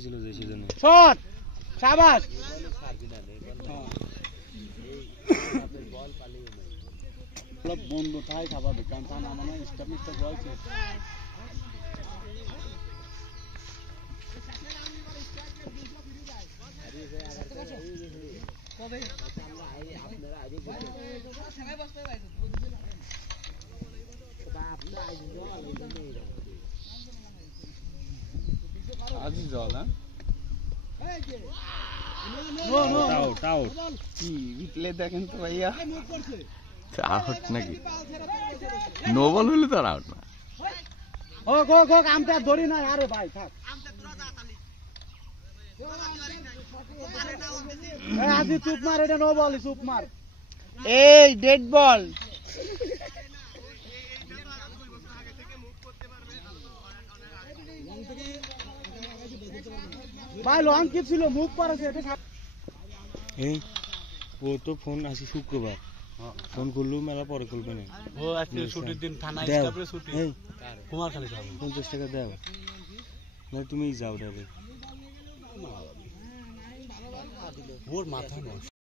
দিছিল যে সেজন্য শট শাবাশ বন্ধ তাই স্বাভাবিক কারণ তা না মানে স্টাফ মিস্টার রয়েছে আজি জল আউট আউট কি বিটলে দেখেন তো ভাইয়া আউট নাকি নো বল হলে তো আউট না ও গো গো আমটা ধরি না আরে ভাই থাক এই আজি চুপ মার এটা নো বল চুপ মার এই ডেড বল ভাই লং কিপ ছিল মুভ করেছে এটা এই ও তো ফোন আসি শুক্রবার ফোন করলো মেলা পরে করবে না ও আজকে ছুটির দিন থানা স্টাফে ছুটি এই কুমারখালী যাব 50 টাকা দাও না তুমি যাও দাও ওর মাথা নষ্ট